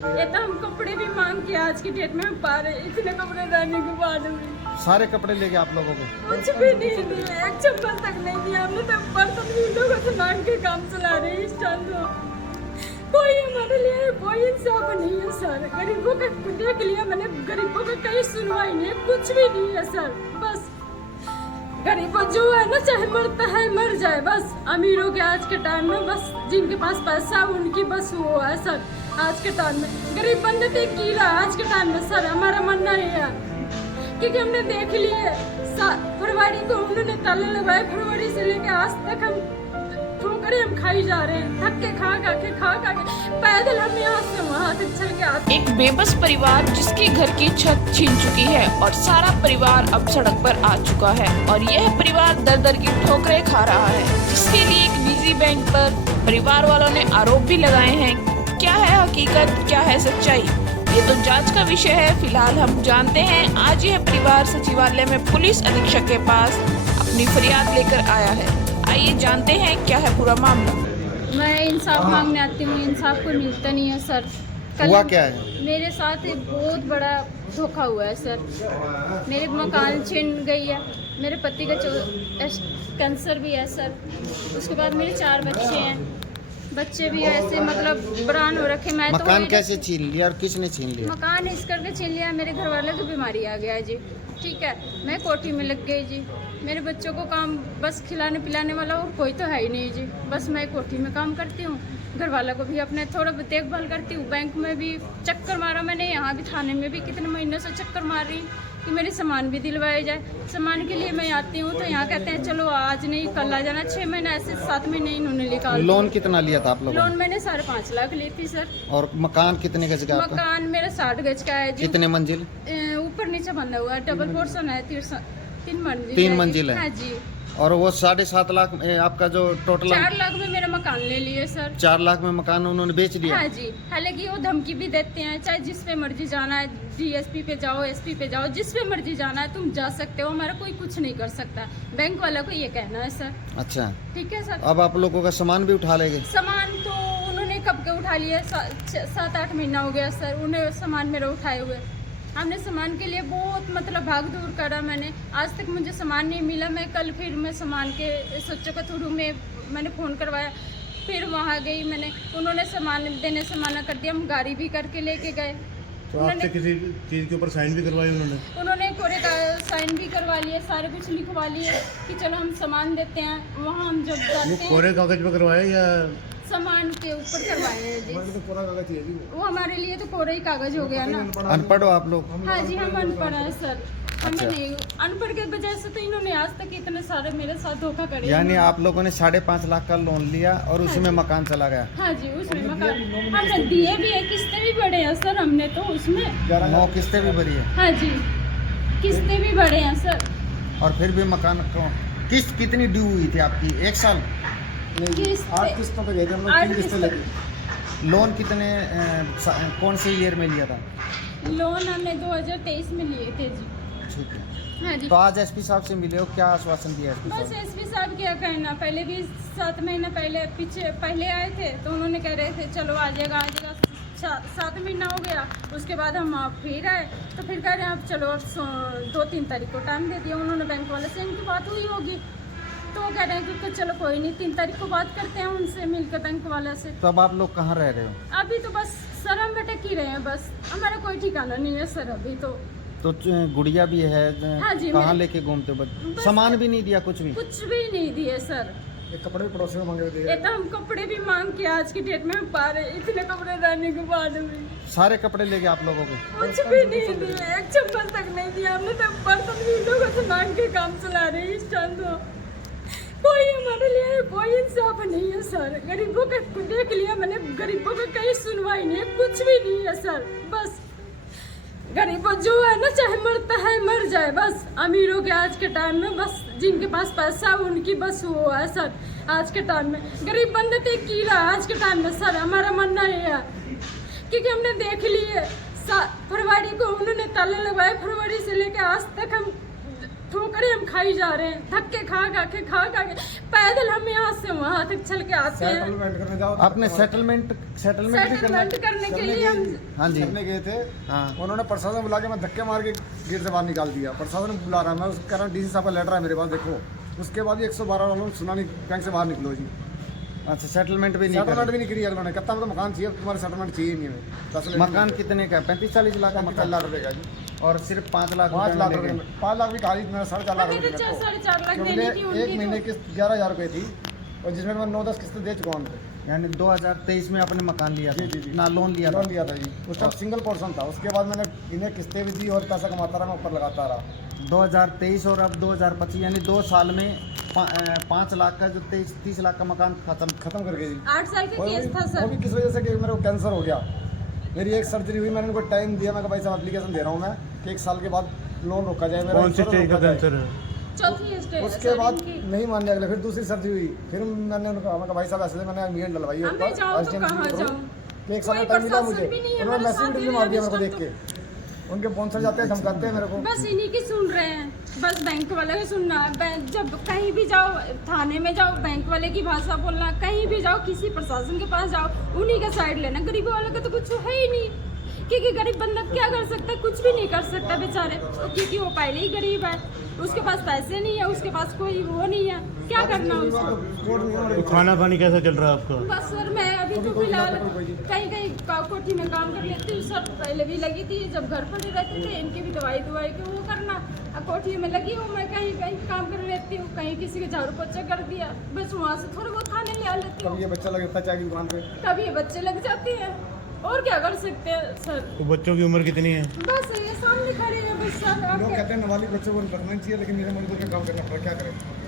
ये तो हम कपड़े भी मांग के आज की डेट में पा रहे, इतने कपड़े रहने के बाद भी सारे कपड़े लेके आप लोगों को कुछ भी नहीं दिए, एक चप्पल तक नहीं दिया हमने। तो बर्तन भी लोगों से मांग के काम चला रहे हैं इस टाइम। तो कोई हमारे लिए कोई इंसाफ नहीं है सर। गरीबों का देख लिया मैंने, गरीबों का कहीं सुनवाई नहीं है, कुछ भी नहीं है सर। बस गरीबों जो है ना, चाहे मरता है मर जाए, बस अमीरों के आज के टाइम में बस जिनके पास पैसा उनकी बस वो है सर। आज के टाइम में गरीब बंदे पे कीला आज के टाइम में सर, हमारा मानना ये है। क्योंकि हमने देख लिए फरवरी को उन्होंने ताला लगाए, फरवरी से लेकर आज तक हम ठोकरें हम खाई जा रहे हैं, धक्के खा खा के पैदल हम यहाँ से वहाँ तक चल के आते। एक बेबस परिवार जिसके घर की छत छीन चुकी है और सारा परिवार अब सड़क पर आ चुका है और यह परिवार दर दर की ठोकरें खा रहा है, जिसके लिए एक निजी बैंक पर परिवार वालों ने आरोप भी लगाए हैं। क्या है हकीकत, क्या है सच्चाई, ये तो जांच का विषय है। फिलहाल हम जानते हैं आज यह परिवार सचिवालय में पुलिस अधीक्षक के पास अपनी फरियाद लेकर आया है। आइए जानते हैं क्या है पूरा मामला। मैं इंसाफ मांगने आती हूँ, इंसाफ को मिलता नहीं है सर। हुआ क्या है? मेरे साथ एक बहुत बड़ा धोखा हुआ है सर। मेरे मकान छीन गई है, मेरे पति का कैंसर भी है सर। उसके बाद मेरे 4 बच्चे हैं, बच्चे भी ऐसे मतलब बरान हो रखे। मैं मकान तो कैसे छीन लिया और किसने छीन लिया? मकान इस करके छीन लिया, मेरे घर वाले की बीमारी आ गया है जी, ठीक है। मैं कोठी में लग गई जी, मेरे बच्चों को काम बस खिलाने पिलाने वाला और कोई तो है ही नहीं जी। बस मैं कोठी में काम करती हूँ, घर वालों को भी अपने थोड़ा देखभाल करती हूँ। बैंक में भी चक्कर मारा मैंने, यहाँ भी थाने में भी कितने महीनों से चक्कर मार रही कि मेरे सामान भी दिलवाए जाए। सामान के लिए मैं आती हूँ तो यहाँ कहते हैं चलो आज नहीं कल आ जाना। 6 महीने ऐसे 7 महीने इन्होंने निकाल। लोन कितना लिया था आप लोगों लोन ने? मैंने 5.5 लाख ली थी सर। और मकान कितने गज का आपका? मकान मेरा 60 गज का है जी। कितने मंजिल? ऊपर नीचे बंधा हुआ है, डबल पोर्शन है, 3 मंजिल। 3 मंजिल है? हाँ जी। और वो 7.5 लाख आपका जो टोटल 4 लाख में मेरा मकान ले लिए सर। 4 लाख में मकान उन्होंने बेच दिया? हाँ जी। हालांकि वो धमकी भी देते हैं, चाहे जिस पे मर्जी जाना है, डीएसपी पे जाओ, एसपी पे जाओ, जिस पे मर्जी जाना है तुम जा सकते हो, हमारा कोई कुछ नहीं कर सकता। बैंक वाला को ये कहना है सर। अच्छा, ठीक है सर। अब आप लोगों का सामान भी उठा लेंगे? सामान तो उन्होंने कब के उठा लिया, 7-8 महीना हो गया सर उन्हें सामान मेरा उठाए हुए। हमने सामान के लिए बहुत मतलब भाग दौड़ करा मैंने, आज तक मुझे सामान नहीं मिला। मैं कल फिर मैं सामान के सोचो के थ्रू में मैंने फ़ोन करवाया, फिर वहाँ गई मैंने, उन्होंने सामान देने से मना कर दिया। हम गाड़ी भी करके लेके गए। तो आपसे किसी चीज़ के ऊपर साइन भी करवाए उन्होंने कोरे का साइन भी करवा लिए, सारे कुछ लिखवा लिए कि चलो हम सामान देते हैं। वहाँ हम जब जाते हैं कोरे कागज पे करवाए या सामान के ऊपर करवाए हैं जी। वो हमारे लिए तो कोरा ही कागज हो गया ना। अनपढ़ हो आप लोग? हाँ जी, हम अनपढ़ हैं सर। हमें नहीं, अनपढ़ के वजह से तो इन्होंने आज तक इतने सारे मेरे साथ धोखा करे। यानी आप लोगों ने 5.5 लाख का लोन लिया और उसी में मकान चला गया? हाँ जी, उसमें मकान हमने दिए भी है, किस्तें भी बढ़े हैं सर हमने तो उसमें। 9 किस्तें भी भरी है? हाँ जी, किस्तें भी बढ़े हैं सर। और फिर भी मकान को किस्त कितनी ड्यू हुई थी आपकी? 1 साल? 8 किस्तों पे गए थे हम लोग, 3 किस्तें लगी। लोन कितने कौन से ईयर में लिया था? लोन हमने 2023 में लिए थे जी। ठीक है। हाँ जी। तो आज एसपी साहब से मिले हो, क्या आश्वासन दिया एसपी बस साहब? एसपी साहब क्या कहना, पहले भी 7 महीने पहले आए थे तो उन्होंने कह रहे थे चलो आ जाएगा 7 महीना हो गया। उसके बाद हम फिर आए तो फिर कह रहे हैं अब चलो अब 2-3 तारीख को टाइम दे दिया उन्होंने। बैंक वाले से इनकी बात हुई होगी तो वो कह रहे हैं कि चलो कोई नहीं, 3 तारीख को बात करते हैं उनसे मिलकर बैंक वाले से। तो अब आप लोग कहाँ रह रहे हो? अभी तो बस सर हम भटक ही रहे हैं, बस हमारा कोई ठिकाना नहीं है सर अभी तो। गुड़िया भी है? हाँ जी, कहाँ लेके घूमते हो? सामान भी नहीं दिया? कुछ भी नहीं दिए सर। कपड़े भी पड़ोसी में मांगे ये तो हम कपड़े भी मांग के आज की डेट में पा रहे, इतने कपड़े रहने के बाद भी सारे कपड़े लेके आप लोगों को कुछ भी नहीं दिए, एक चप्पल तक नहीं दिया हमने। तो बर्तन भी लोगों से मांग के काम चला रहे हैं इस टाइम। तो कोई हमारे लिए कोई इंसाफ नहीं है सर। गरीबों का देख लिया मैंने, गरीबों का कहीं सुनवाई नहीं है, कुछ भी नहीं है सर। बस गरीबों जो है ना, चाहे मरता है मर जाए, बस अमीरों के आज के टाइम में बस जिनके पास पैसा उनकी बस वो है सर। आज के टाइम में गरीब बंदे पे कीला आज के टाइम में सर, हमारा मानना ये है। क्योंकि हमने देख लिए फरवरी को उन्होंने ताला लगाए, फरवरी से लेकर आज तक हम ठोकरे हम खाई जा रहे हैं, धक्के खा के पैदल हम यहाँ से वहाँ तक चल के आते हैं। सेटलमेंट करने जाओ। आपने सेटलमेंट भी करना सेटलमेंट करने के लिए हम हाँ जी करने गए थे। हाँ उन्होंने प्रशासन बुला के मैं धक्के मार के गेट से बाहर निकाल दिया। प्रशासन बुला रहा है, मैं उसके कारण डीसी साहब का लेटर है मेरे पास, देखो। उसके बाद भी 112 वालों ने सुना नहीं, बैंक से बाहर निकलो जी। अच्छा सेटलमेंट भी नहीं सेटलमेंट करना। भी नहीं करी उन्होंने, कहता मैं तो मकान चाहिए, तुम्हारे सेटलमेंट चाहिए नहीं हमें। 10 लाख मकान कितने का है? 35-40 लाख का 5 मकान लाख रुपए का जी। और सिर्फ 5 लाख 5 लाख रुपए रुपए में 5 लाख भी खाली, मैंने 4.5 लाख हमें रुपए तो देता हूँ। 4.5 लाख क्योंकि देनी थी एक उनकी महीने तो। की 11,000 रुपए थी, और जिसमें मैं 9-10 किस्तें दे चुका हूँ उनको। यानी 2023 में आपने मकान लिया था? जी। ना लोन लिया था? लोन लिया था जी, उस टाइम सिंगल पोर्शन था। उसके बाद मैंने इन्हें किस्तें भी दी और पैसा कमाता रहा, मैं ऊपर लगाता रहा। 2023 और अब 2025 यानी 2 साल में 5 लाख का जो 30 लाख का मकान खत्म करके जी। 8 साल का और केस था वो सर। भी किस वजह से कि मेरे को कैंसर हो गया। मेरी एक सर्जरी हुई, मैंने उनको टाइम दिया, मैं कहा भाई साहब एप्लीकेशन दे रहा हूँ मैं कि 1 साल के बाद लोन रोका जाए मेरा। कौन सी स्टेज का कैंसर है? चौथी स्टेज उसके बाद नहीं मानने अगले, फिर दूसरी सर्जरी हुई, फिर मैंने उनको कहा भाई साहब ऐसे मैंने मीट डलवाई है हमें जाओ तो कहाँ जाऊँ? 1 साल का कोई टाइम मिला मुझे। प्रशासन भी नहीं है, उन्होंने हमारे मैसेज साथ भी ही मार दिया नहीं मेरे है को अभी देख के। उनके स्पॉन्सर जाते हैं, धमकाते हैं मेरे को। बस इन्हीं की सुन रहे हैं, बस बैंक वाले की सुनना है। जब कहीं भी जाओ, थाने में जाओ, बैंक वाले की भाषा बोलना, कहीं भी जाओ, किसी प्रशासन के पास जाओ, उन्हीं का साइड लेना। गरीबों वाले का तो कुछ है ही नहीं, क्योंकि गरीब बंदा क्या कर सकता है? कुछ भी नहीं कर सकता बेचारे, क्योंकि वो पहले ही गरीब है, उसके पास पैसे नहीं है, उसके पास कोई वो नहीं है, क्या करना उसको? तो खाना पानी कैसा चल रहा है आपका? बस सर मैं अभी तो फिलहाल कहीं कोठी में काम कर लेती हूँ सर। पहले भी लगी थी, जब घर पर ही रहते थे, इनकी भी दवाई के वो करना। अब कोठी में लगी हूँ मैं, कहीं काम कर लेती हूँ, कहीं किसी के झाड़ू पोछा कर दिया, बस वहाँ से थोड़ा बहुत खाने ले आ लेती हूँ। कभी ये बच्चा लग जाता है चाय की दुकान पे, कभी ये बच्चे लग जाते हैं, और क्या कर सकते हैं सर? तो बच्चों की उम्र कितनी है? बस ये सामने खड़े हैं बस सर। आप लोग क्या- कहते हैं नाबालिग बच्चों को करना चाहिए, लेकिन मेरे मजबूर में काम करना पड़ा, क्या करें।